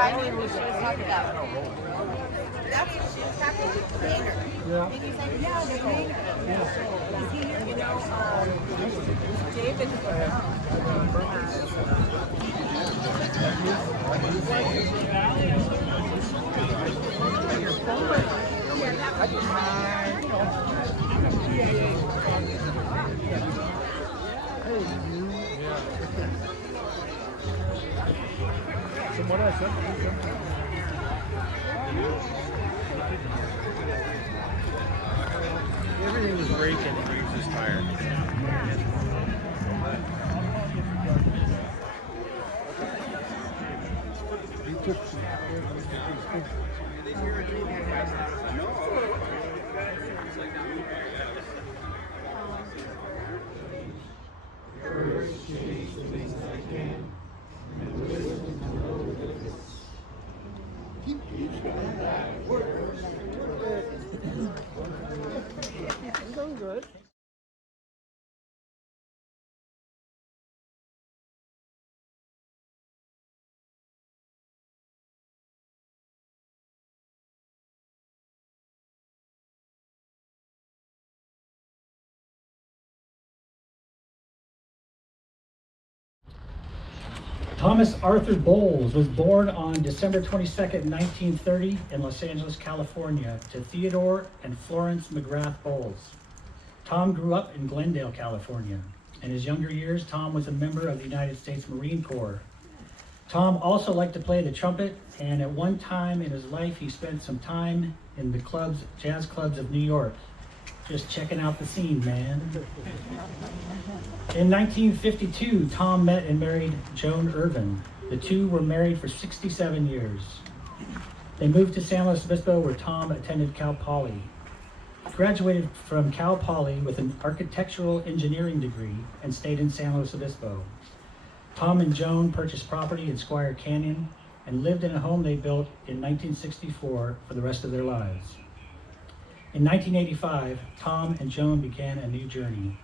I mean, what she was talking about. That's what she was talking about, the painter. Yeah. Yeah, the painter. You know, David. What I said. Everything was breaking and he was just tired. I'm doing good. Thomas Arthur Bowles was born on December 22nd, 1930 in Los Angeles, California to Theodore and Florence McGrath Bowles. Tom grew up in Glendale, California. In his younger years, Tom was a member of the United States Marine Corps. Tom also liked to play the trumpet, and at one time in his life, he spent some time in the jazz clubs of New York. Just checking out the scene, man. In 1952, Tom met and married Joan Irvin. The two were married for 67 years. They moved to San Luis Obispo, where Tom attended Cal Poly. He graduated from Cal Poly with an architectural engineering degree and stayed in San Luis Obispo. Tom and Joan purchased property in Squire Canyon and lived in a home they built in 1964 for the rest of their lives. In 1985, Tom and Joan began a new journey.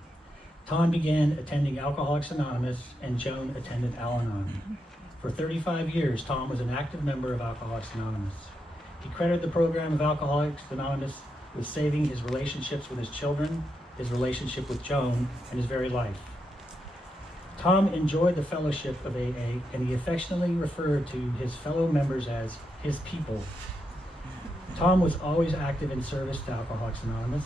Tom began attending Alcoholics Anonymous and Joan attended Al-Anon. For 35 years, Tom was an active member of Alcoholics Anonymous. He credited the program of Alcoholics Anonymous with saving his relationships with his children, his relationship with Joan, and his very life. Tom enjoyed the fellowship of AA, and he affectionately referred to his fellow members as his people. Tom was always active in service to Alcoholics Anonymous.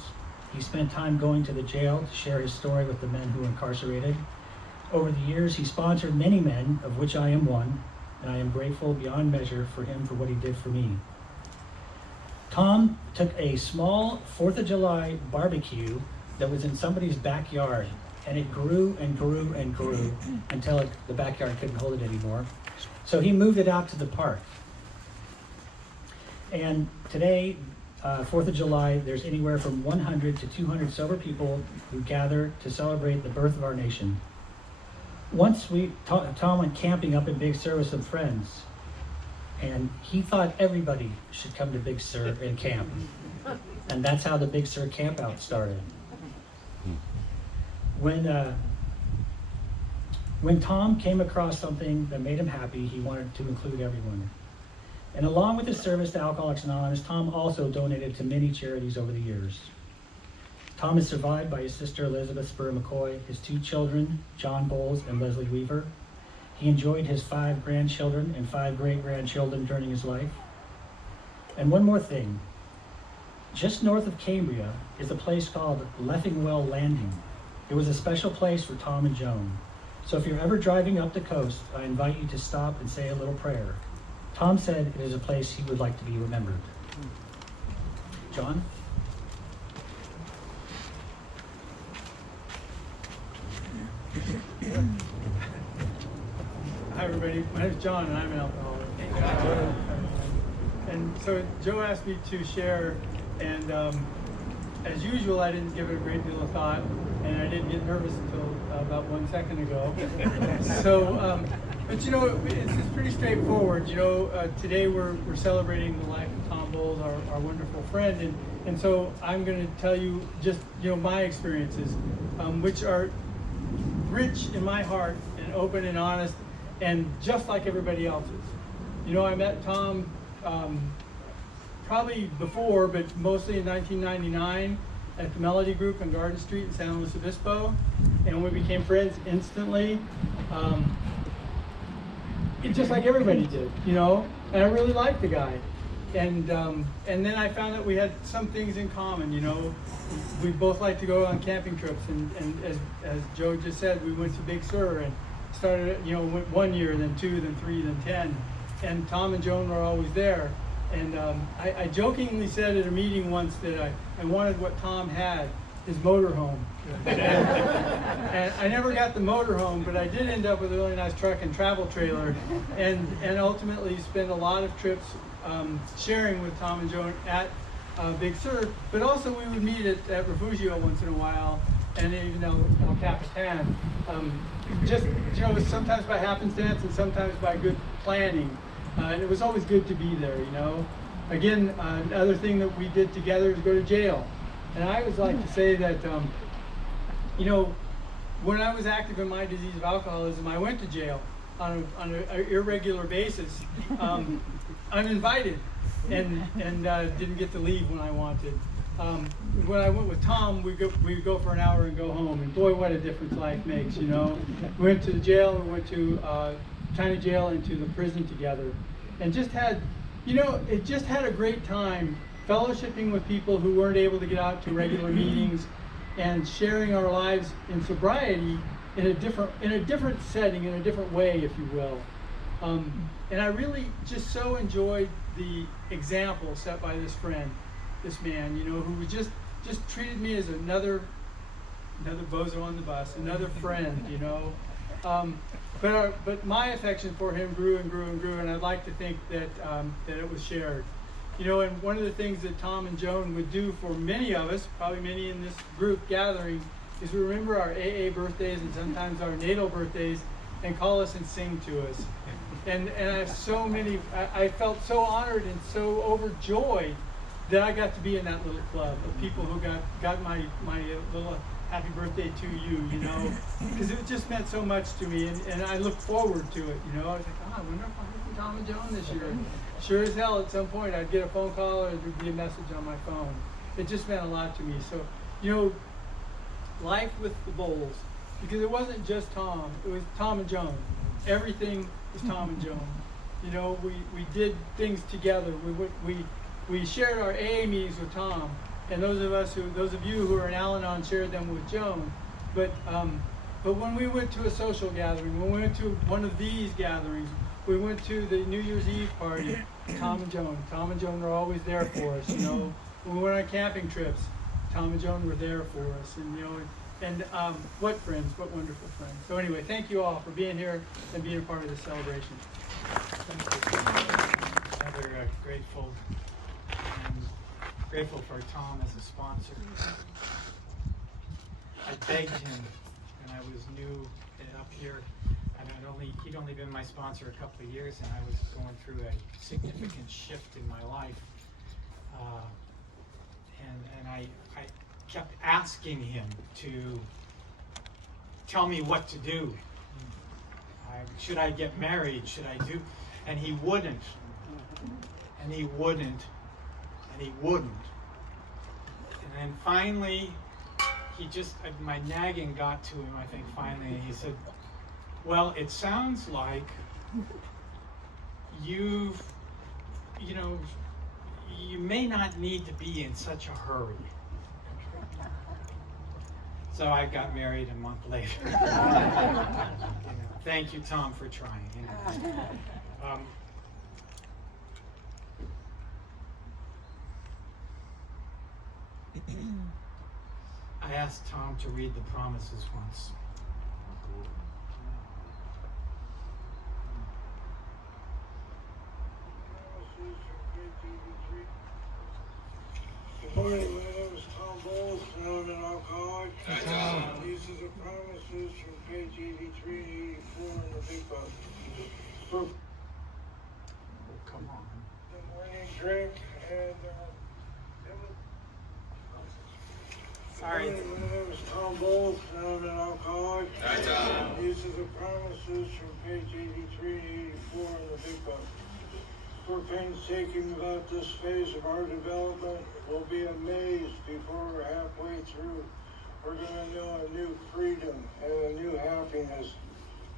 He spent time going to the jail to share his story with the men who were incarcerated. Over the years, he sponsored many men, of which I am one, and I am grateful beyond measure for him for what he did for me. Tom took a small 4th of July barbecue that was in somebody's backyard, and it grew and grew and grew until the backyard couldn't hold it anymore. So he moved it out to the park. And today, 4th of July, there's anywhere from 100 to 200 sober people who gather to celebrate the birth of our nation. Once Tom went camping up in Big Sur with some friends, and he thought everybody should come to Big Sur and camp. And that's how the Big Sur campout started. When Tom came across something that made him happy, he wanted to include everyone. And along with his service to Alcoholics Anonymous, Tom also donated to many charities over the years. Tom is survived by his sister Elizabeth Spur McCoy, his 2 children, John Bowles and Leslie Weaver. He enjoyed his 5 grandchildren and 5 great-grandchildren during his life. And one more thing. Just north of Cambria is a place called Leffingwell Landing. It was a special place for Tom and Joan. So if you're ever driving up the coast, I invite you to stop and say a little prayer. Tom said it is a place he would like to be remembered. John? Hi everybody, my name is John and I'm an alcoholic. And so Joe asked me to share, and as usual I didn't give it a great deal of thought, and I didn't get nervous until about 1 second ago. So, but you know, it's pretty straightforward. You know, today we're celebrating the life of Tom Bowles, our wonderful friend, and so I'm going to tell you just, you know, my experiences, which are rich in my heart and open and honest, and just like everybody else's. You know, I met Tom probably before, but mostly in 1999 at the Melody Group on Garden Street in San Luis Obispo, and we became friends instantly. Just like everybody did, you know, and I really liked the guy. And then I found that we had some things in common, you know. We both like to go on camping trips, and as Joe just said, we went to Big Sur and started, you know, went 1 year, then 2, then 3, then 10. And Tom and Joan were always there. And I jokingly said at a meeting once that I wanted what Tom had, his motorhome. And I never got the motorhome, but I did end up with a really nice truck and travel trailer, and ultimately spent a lot of trips sharing with Tom and Joan at Big Sur, but also we would meet at Refugio once in a while, and even El Capitan. Just, you know, sometimes by happenstance and sometimes by good planning. And it was always good to be there, you know. Again, another thing that we did together is go to jail. And I always like to say that, you know, when I was active in my disease of alcoholism, I went to jail on an irregular basis, uninvited, and didn't get to leave when I wanted. When I went with Tom, we would go for an hour and go home, and boy, what a difference life makes, you know. We went to the jail, we went to China jail and to the prison together, and just had, you know, it just had a great time fellowshipping with people who weren't able to get out to regular meetings, and sharing our lives in sobriety in a different setting, in a different way, if you will. And I really just so enjoyed the example set by this friend, this man, you know, who just treated me as another bozo on the bus, another friend, you know. But my affection for him grew and grew and grew, and I'd like to think that that it was shared. You know, and one of the things that Tom and Joan would do for many of us, probably many in this group gathering, is remember our AA birthdays and sometimes our natal birthdays, and call us and sing to us. And I have so many, I felt so honored and so overjoyed that I got to be in that little club of people who got my little happy birthday to you, you know, because it just meant so much to me, and I look forward to it, you know. I was like, oh, I wonder if I'll hear from Tom and Joan this year. And sure as hell, at some point, I'd get a phone call or there'd be a message on my phone. It just meant a lot to me. So, you know, life with the Bowles, because it wasn't just Tom, it was Tom and Joan. Everything was Tom and Joan. You know, we did things together. We shared our AA meetings with Tom, and those of you who are in Al-Anon shared them with Joan. But when we went to a social gathering, when we went to one of these gatherings, we went to the New Year's Eve party, Tom and Joan were always there for us, you know. When we went on camping trips, Tom and Joan were there for us, and you know, and what friends, what wonderful friends. So anyway, thank you all for being here and being a part of this celebration. Another grateful for Tom as a sponsor. I begged him when I was new up here, and he'd only been my sponsor a couple of years, and I was going through a significant shift in my life. And I kept asking him to tell me what to do. Should I get married? Should I do? And he wouldn't. And he wouldn't. And he wouldn't. And then finally, my nagging got to him, I think, finally, and he said, well, it sounds like you may not need to be in such a hurry. So I got married a month later. Thank you, Tom, for trying. I asked Tom to read the promises once. Good morning, my name is Tom Bowles, and I'm an alcoholic. These are the promises from page 83 and 84 in the big book. Oh, come on. The morning drink and Sorry. Good morning, my name is Tom Bowles, and I'm an alcoholic. These are the promises from page 83 and 84 in the big book. we're painstaking about this phase of our development, we'll be amazed before we're halfway through. We're going to know a new freedom and a new happiness.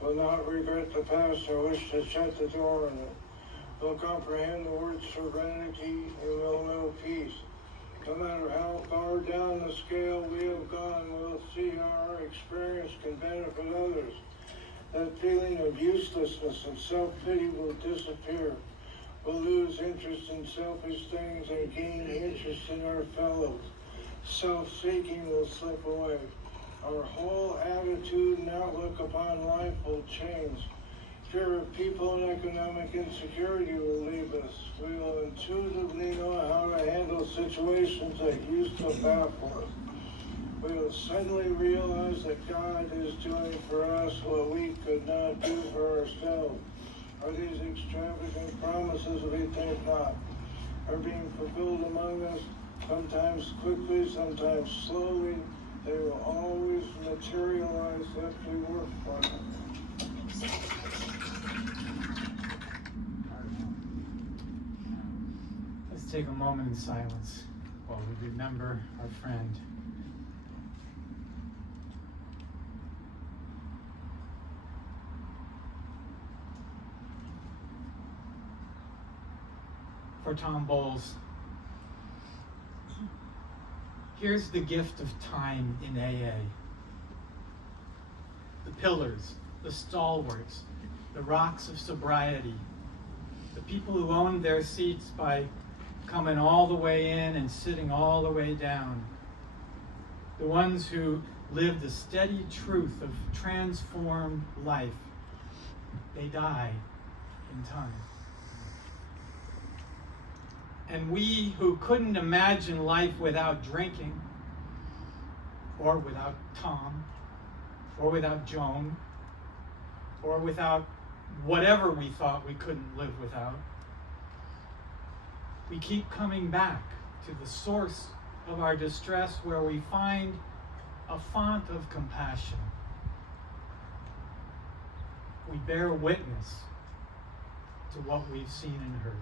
We'll not regret the past or wish to shut the door on it. We'll comprehend the word serenity and we'll know peace. No matter how far down the scale we have gone, we'll see how our experience can benefit others. That feeling of uselessness and self-pity will disappear. We'll lose interest in selfish things and gain interest in our fellows. Self-seeking will slip away. Our whole attitude and outlook upon life will change. Fear of people and economic insecurity will leave us. We will intuitively know how to handle situations that used to baffle us. We will suddenly realize that God is doing for us what we could not do for ourselves. Are these extravagant promises we think not are being fulfilled among us, sometimes quickly, sometimes slowly. They will always materialize if we work for them. Let's take a moment in silence while we remember our friend. For Tom Bowles, here's the gift of time in AA. The pillars, the stalwarts, the rocks of sobriety, the people who owned their seats by coming all the way in and sitting all the way down, the ones who lived the steady truth of transformed life, they die in time. And we who couldn't imagine life without drinking, or without Tom, or without Joan, or without whatever we thought we couldn't live without, we keep coming back to the source of our distress where we find a font of compassion. We bear witness to what we've seen and heard.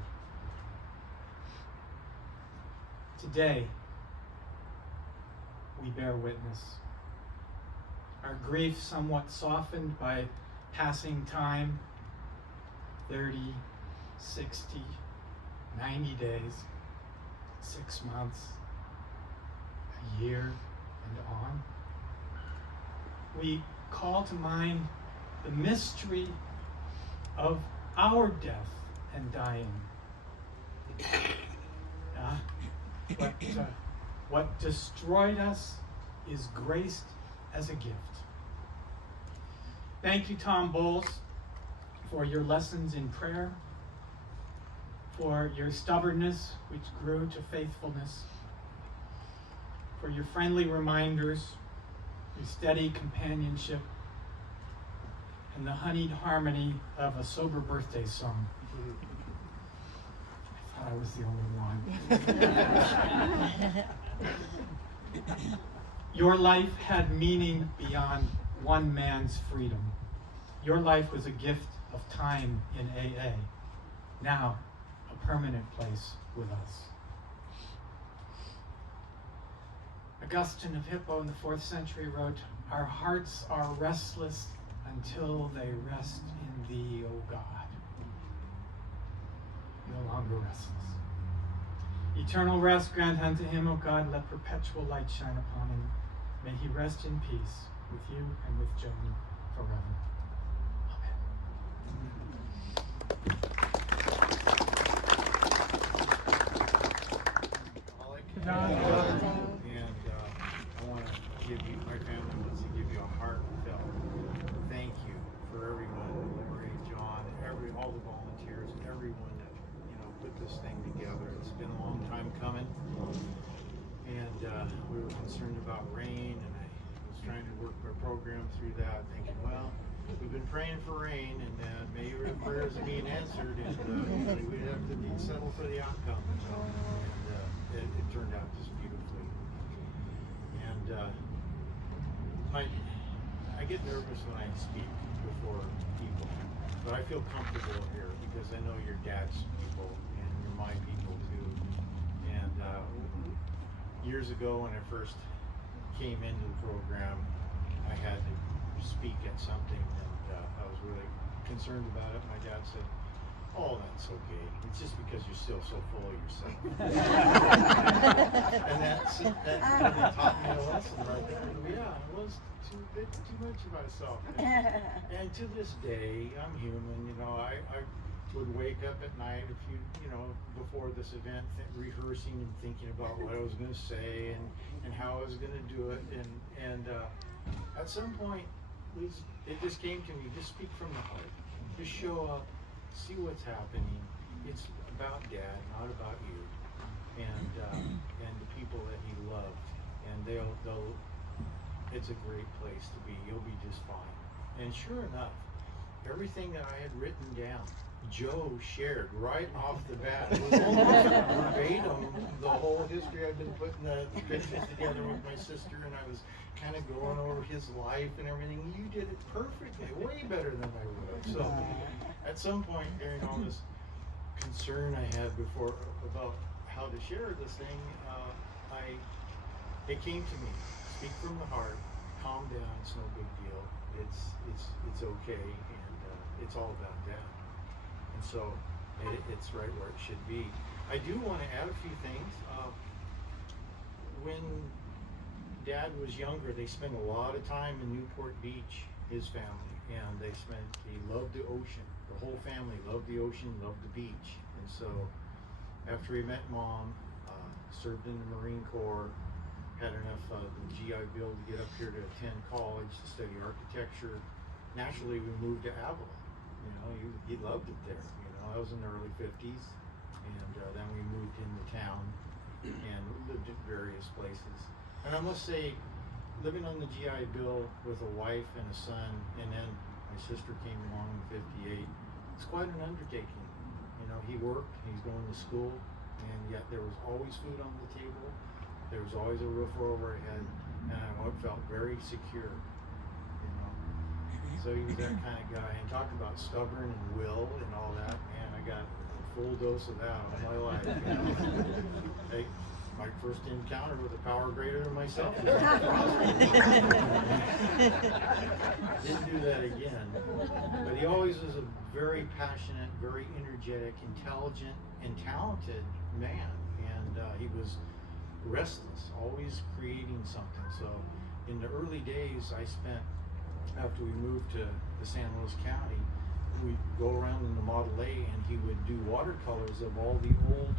Today, we bear witness. Our grief somewhat softened by passing time, 30, 60, 90 days, 6 months, a year, and on. We call to mind the mystery of our death and dying. What destroyed us is graced as a gift. Thank you, Tom Bowles, for your lessons in prayer, for your stubbornness, which grew to faithfulness, for your friendly reminders, your steady companionship, and the honeyed harmony of a sober birthday song. I was the only one. Your life had meaning beyond one man's freedom. Your life was a gift of time in AA, now a permanent place with us. Augustine of Hippo in the 4th century wrote, "Our hearts are restless until they rest in thee, O God." No longer restless. Eternal rest grant unto him, O God, let perpetual light shine upon him. May he rest in peace with you and with Joan forever. And I want to give you, my family wants to give you a heartfelt thank you for everyone, Lori, John, all the volunteers, everyone that put this thing together. It's been a long time coming, and we were concerned about rain, and I was trying to work my program through that, thinking, well, we've been praying for rain, and maybe our prayers are being answered, and we'd have to be settled for the outcome. And it turned out just beautifully. And I get nervous when I speak before people, but I feel comfortable here because I know you're Dad's people and you're my people too. And years ago when I first came into the program, I had to speak at something and I was really concerned about it. My dad said, "Oh, that's okay. It's just because you're still so full of yourself." And that really taught me a lesson right there. Yeah, I was too much of myself. And to this day, I'm human. You know, I would wake up at night before this event, rehearsing and thinking about what I was going to say and how I was going to do it. And at some point, it just came to me, just speak from the heart. Just show up, see what's happening. It's about Dad, not about you. And the people that he loved. And it's a great place to be. You'll be just fine. And sure enough, everything that I had written down, Joe shared right off the bat. It was almost verbatim the whole history. I've been putting the pictures together with my sister, and I was kind of going over his life and everything. You did it perfectly, way better than I would have. So at some point during all this concern I had before about how to share this thing, it came to me. Speak from the heart. Calm down. It's no big deal. It's okay, and it's all about Dad. And so it's right where it should be. I do want to add a few things. When Dad was younger, they spent a lot of time in Newport Beach, his family, and he loved the ocean. The whole family loved the ocean, loved the beach. And so after he met Mom, served in the Marine Corps, had enough of the GI Bill to get up here to attend college to study architecture. Naturally, we moved to Avila. You know, he loved it there. You know, I was in the early 50s, and then we moved into town and lived at various places. And I must say, living on the GI Bill with a wife and a son, and then my sister came along in '58, it's quite an undertaking. You know, he worked, he's going to school, and yet there was always food on the table. There was always a roof over our head, and I felt very secure. You know, so he was that kind of guy. And talk about stubborn and will and all that. Man, I got a full dose of that all my life. You know? Hey, my first encounter with a power greater than myself. Didn't do that again. But he always was a very passionate, very energetic, intelligent, and talented man. And he was restless, always creating something. So in the early days, after we moved to the San Luis County, we'd go around in the Model A and he would do watercolors of all the old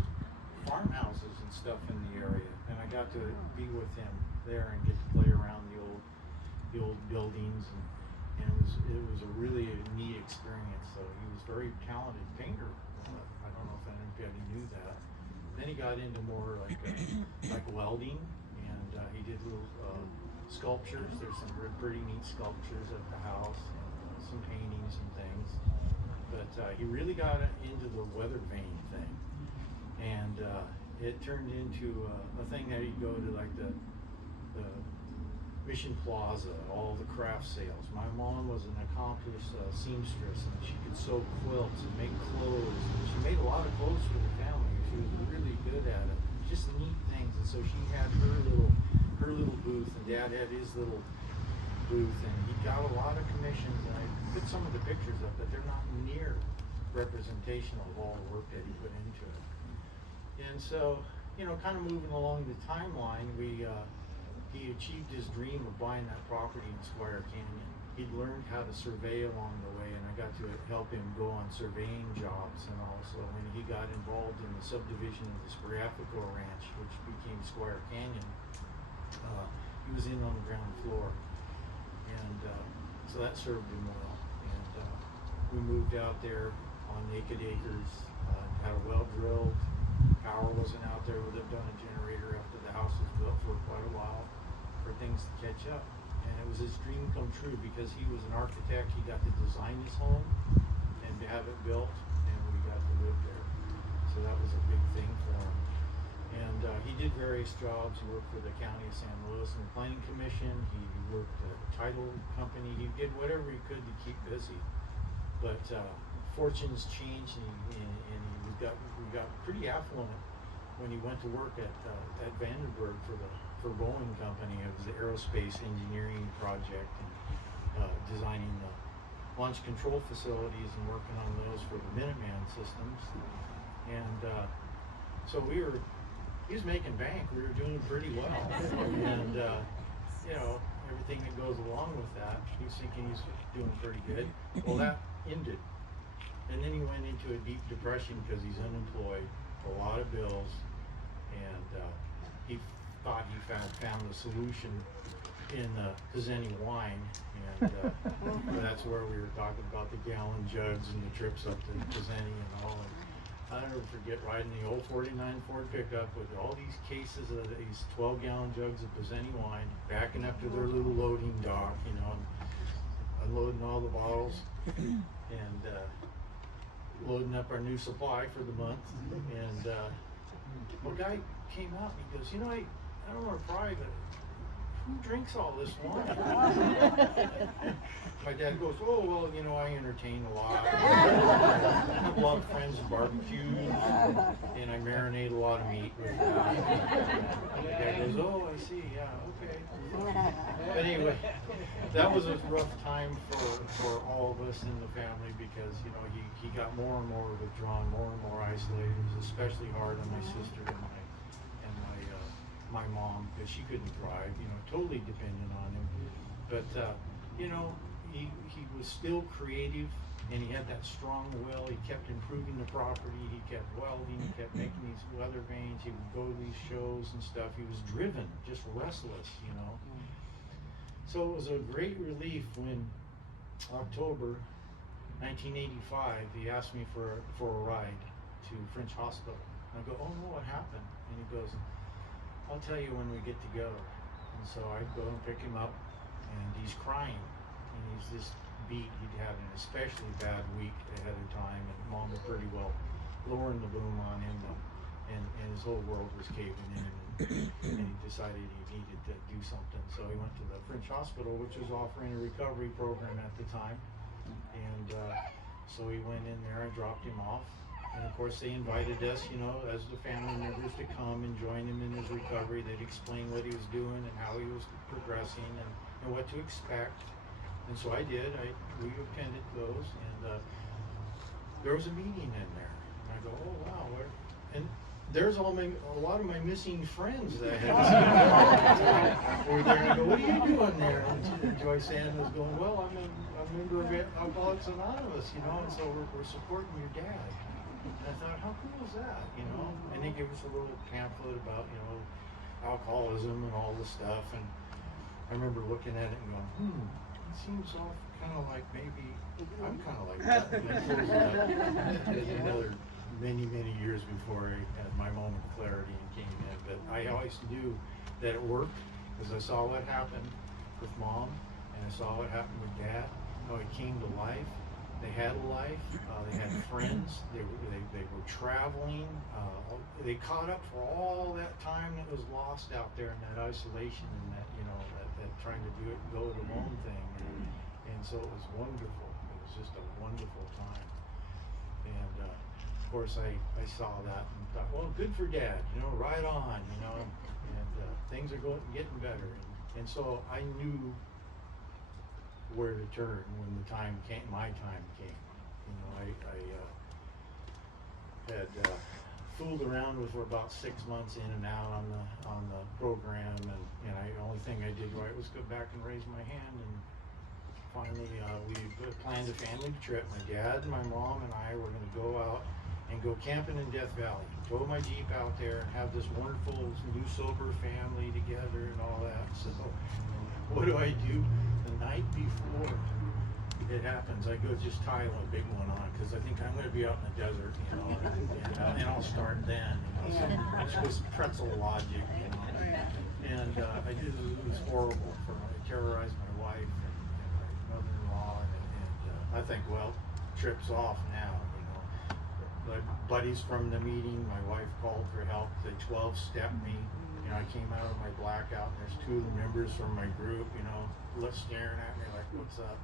farmhouses and stuff in the area. And I got to be with him there and get to play around the old buildings, and it was a really neat experience. So he was a very talented painter. I don't know if anybody knew that. Then he got into more like welding, and he did little sculptures. There's some pretty neat sculptures at the house, and some paintings and things. But he really got into the weather vane thing, and it turned into a thing that he'd go to like the Mission Plaza, all the craft sales. My mom was an accomplished seamstress, and she could sew quilts and make clothes. And she made a lot of clothes for the family. She was really good at it. Just neat things. And so she had her little booth, and Dad had his little booth, and he got a lot of commissions. And I put some of the pictures up, but they're not near representational of all the work that he put into it. And so, you know, kind of moving along the timeline, he achieved his dream of buying that property in Squire Canyon. He'd learned how to survey along the way, and I got to help him go on surveying jobs. And also when he got involved in the subdivision of the Spriafico Ranch, which became Squire Canyon, he was in on the ground floor. And so that served him well. And we moved out there on Naked Acres, had a well drilled. Power wasn't out there. We'd have done a generator after the house was built for quite a while for things to catch up. And it was his dream come true because he was an architect. He got to design his home and to have it built, and we got to live there. So that was a big thing for him. And he did various jobs. He worked for the County of San Luis and the Planning Commission. He worked at a title company. He did whatever he could to keep busy. But fortunes changed, and we got pretty affluent when he went to work at Vandenberg for Boeing Company. It was the aerospace engineering project, and designing the launch control facilities and working on those for the Minuteman systems. And so he was making bank. We were doing pretty well, and you know, everything that goes along with that. He was thinking he's doing pretty good. Well, that ended, and then he went into a deep depression because he's unemployed, a lot of bills, and he thought he found a solution in Pizzeni wine, and that's where we were talking about the gallon jugs and the trips up to Pizzeni and all. And I'll never forget riding the old 49 Ford pickup with all these cases of these 12-gallon jugs of Pizzeni wine, backing up to their little loading dock, you know, and unloading all the bottles, and loading up our new supply for the month. And a guy came out and he goes, you know, I don't want to pry, but who drinks all this wine? My dad goes, oh, well, you know, I entertain a lot. I have a lot of friends at barbecues, and I marinate a lot of meat with my dad goes, oh, I see, yeah, okay. But anyway, that was a rough time for all of us in the family, because, you know, he got more and more withdrawn, more and more isolated. It was especially hard on my sister and my mom, because she couldn't drive, you know, totally dependent on him. But you know, he was still creative, and he had that strong will. He kept improving the property, he kept welding, he kept making these weather vanes, he would go to these shows and stuff. He was driven, just restless, you know. So it was a great relief when October 1985, he asked me for a ride to French Hospital. And I go, oh no, what happened? And he goes, I'll tell you when we get to go. And so I go and pick him up, and he's crying, and he's just beat. He'd had an especially bad week ahead of time, and Mom was pretty well lowering the boom on him, and his whole world was caving in, and he decided he needed to do something. So he went to the French Hospital, which was offering a recovery program at the time, and so he went in there and dropped him off. And of course they invited us, you know, as the family members, to come and join him in his recovery. They'd explain what he was doing and how he was progressing, and what to expect. And so I did. We attended those, and there was a meeting in there. And I go, oh wow, and there's a lot of my missing friends that I had were there. And I go, what are you doing there? And Joyce Ann was going, well, I'm a member of Alcoholics Anonymous, you know, and so we're supporting your dad. And I thought, how cool is that, you know? And they gave us a little pamphlet about, you know, alcoholism and all this stuff. And I remember looking at it and going, it seems all kind of like maybe I'm kind of like that. And I closed it up. Another many years before I had my moment of clarity and came in. But I always knew that it worked, because I saw what happened with Mom, and I saw what happened with Dad, how it came to life. They had a life, they had friends, they were traveling, they caught up for all that time that was lost out there in that isolation, and that, you know, that trying to do it, go it alone thing, and so it was wonderful. It was just a wonderful time. And of course I saw that and thought, well, good for Dad, you know, right on, you know, and things are getting better, and so I knew where to turn when the time came, my time came. You know, I had fooled around with for about 6 months in and out on the program, and the only thing I did right was go back and raise my hand, and finally we planned a family trip. My dad and my mom and I were going to go out and go camping in Death Valley. Tow my Jeep out there and have this wonderful new sober family together and all that. So what do I do? The night before it happens, I go just tie a big one on, because I think I'm going to be out in the desert, you know, and I'll start then. You know, so it's just pretzel logic, you know. And I did. It was horrible. I terrorized my wife and my mother-in-law, and I think, well, trip's off now, you know. My buddies from the meeting, my wife called for help. They 12-stepped me. You know, I came out of my blackout, and there's 2 of the members from my group, you know, staring at me like, what's up?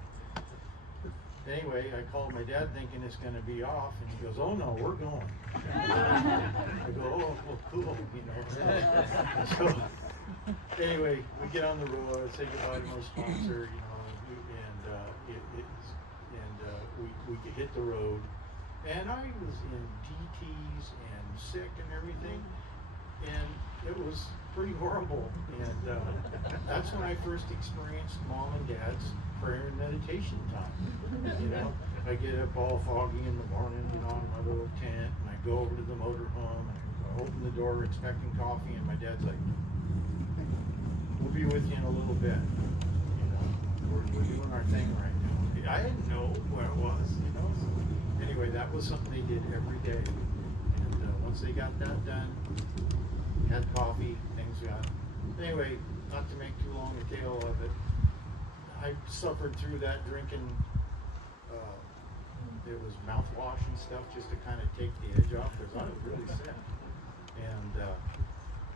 Anyway, I called my dad thinking it's gonna be off, and he goes, "Oh no, we're going." I go, "Oh, well, cool," you know. So anyway, we get on the road, say goodbye to my sponsor, you know, we hit the road, and I was in DTs and sick and everything, and it was pretty horrible. And that's when I first experienced Mom and Dad's prayer and meditation time. You know, I get up all foggy in the morning, you know, in my little tent, and I go over to the motorhome, and I open the door expecting coffee, and my dad's like, "We'll be with you in a little bit. You know, we're doing our thing right now." I didn't know what it was, you know. So anyway, that was something they did every day. And once they got that done, had coffee, things got. Anyway, not to make too long a tale of it, I suffered through that drinking. There was mouthwash and stuff just to kind of take the edge off because I was really sick. And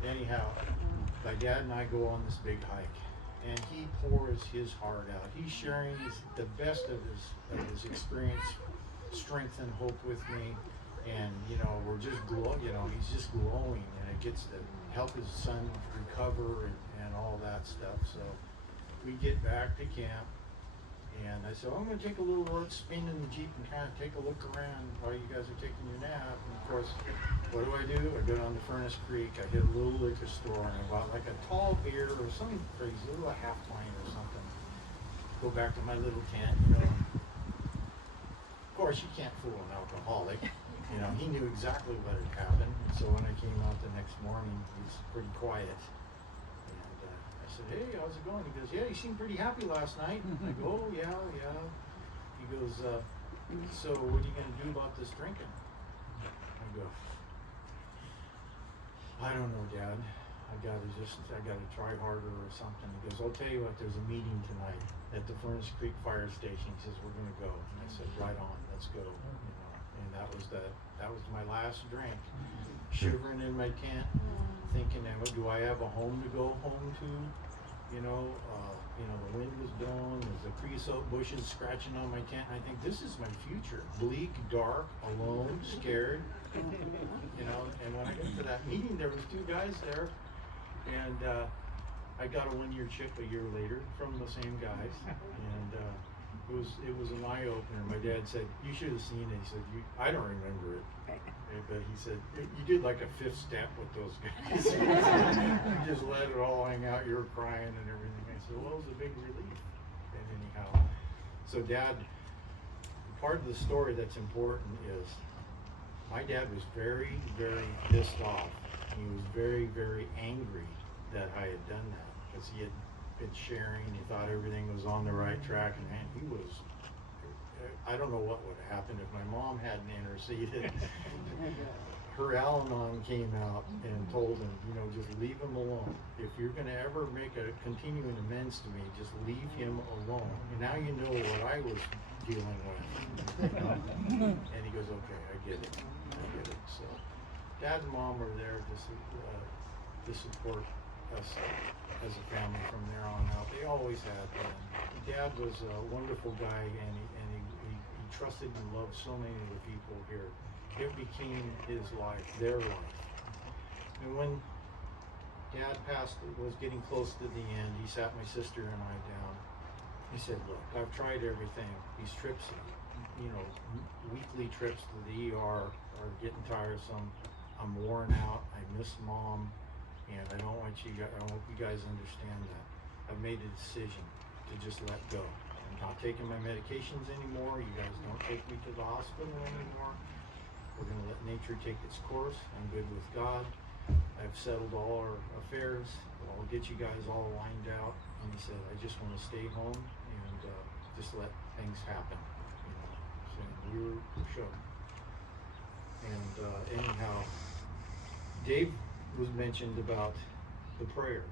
anyhow, my dad and I go on this big hike, and he pours his heart out. He's sharing the best of his experience, strength and hope with me. And you know, we're just you know, he's just glowing, and it gets to help his son recover and all that stuff. So we get back to camp, and I said, "I'm going to take a little road spin in the Jeep and kind of take a look around while you guys are taking your nap." And of course, what do? I go down to Furnace Creek, I hit a little liquor store, and I bought like a tall beer or something crazy, a little half pint or something. Go back to my little tent, you know. Of course, you can't fool an alcoholic. You know, he knew exactly what had happened. And so when I came out the next morning, he was pretty quiet. And I said, "Hey, how's it going?" He goes, "Yeah, you seemed pretty happy last night." I go, "Oh, yeah. He goes, "So what are you going to do about this drinking?" I go, "I don't know, Dad. I gotta try harder or something." He goes, "I'll tell you what, there's a meeting tonight at the Furnace Creek Fire Station." He says, "We're gonna go." And I said, "Right on, let's go." You know, and that was my last drink. Shivering in my tent, thinking, do I have a home to go home to? You know, the wind was blowing, there's the creosote bushes scratching on my tent. I think this is my future. Bleak, dark, alone, scared. You know, and when I got to that meeting, there was 2 guys there, and I got a 1-year chip a year later from the same guys, and it was an eye opener. My dad said, "You should have seen it." He said, "I don't remember it," but he said, "You did like a 5th step with those guys. You just let it all hang out. You were crying and everything." I said, "Well, it was a big relief." And anyhow, so Dad, part of the story that's important is my dad was very, very pissed off. He was very, very angry that I had done that because he had been sharing. He thought everything was on the right track, and man, he was. I don't know what would have happened if my mom hadn't interceded. Her Al-Anon came out and told him, you know, just leave him alone. If you're going to ever make a continuing amends to me, just leave him alone. And now you know what I was dealing with. And he goes, "Okay, I get it. So Dad and Mom were there to support us as a family from there on out. They always had been. Dad was a wonderful guy, and he trusted and loved so many of the people here. It became his life, their life. And when Dad was getting close to the end, he sat my sister and I down. He said, "Look, I've tried everything. These trips, you know, weekly trips to the ER are getting tiresome. I'm worn out. I miss Mom, and I hope you guys understand that. I've made a decision to just let go. I'm not taking my medications anymore. You guys don't take me to the hospital anymore. We're going to let nature take its course. I'm good with God. I've settled all our affairs. I'll get you guys all lined out." And he said, "I just want to stay home and just let things happen." You know, so we were shook. And anyhow, Dave was mentioned about the prayer.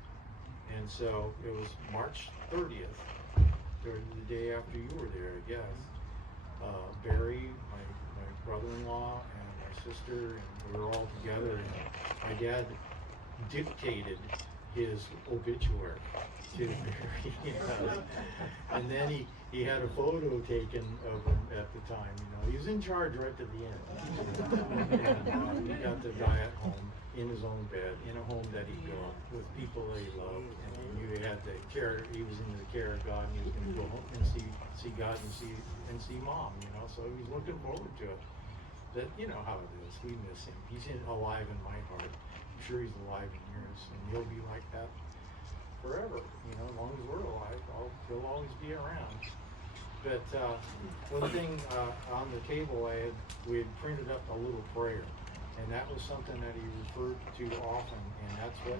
And so it was March 30th, the day after you were there, I guess. Barry, my brother-in-law, and my sister, and we were all together. And my dad dictated his obituary to and then he had a photo taken of him at the time. He was in charge right to the end. And he got to die at home in his own bed in a home that he built with people that he loved. And you had the care. He was in the care of God, and he was going to go home and see God and see Mom. So he was looking forward to it. That how it is. We miss him. He's alive in my heart. I'm sure he's alive in yours, and he'll be like that forever. As long as we're alive, he'll always be around. But one thing on the table, we had printed up a little prayer, and that was something that he referred to often, and that's what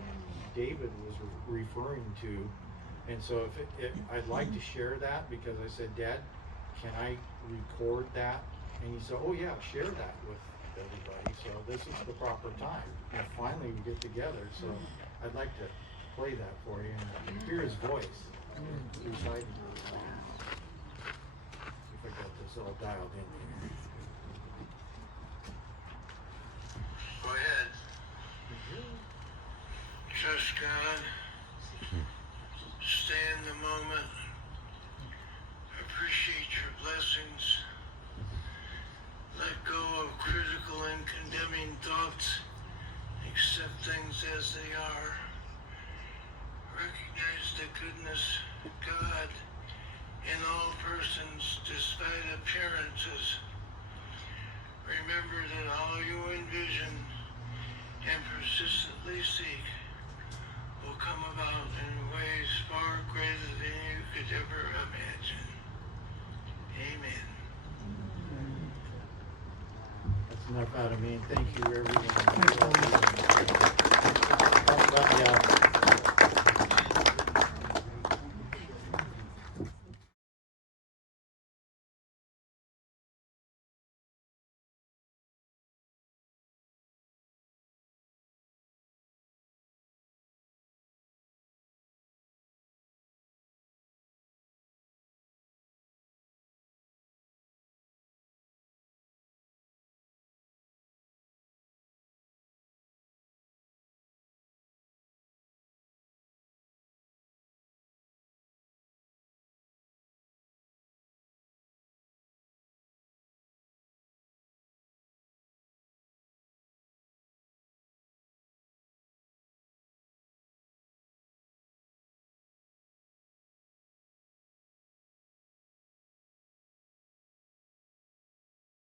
David was referring to. And so I'd like to share that, because I said, Dad, can I record that? And he said, oh yeah, share that with everybody. So this is the proper time. And finally we get together. So I'd like to play that for you and hear his voice reciting. If I got this all dialed in. Go ahead. Trust God. Stay in the moment. Appreciate your blessings. Let go of critical and condemning thoughts. Accept things as they are. Recognize the goodness of God in all persons despite appearances. Remember that all you envision and persistently seek will come about in ways far greater than you could ever imagine. Amen. That's enough out of me, and thank you everyone.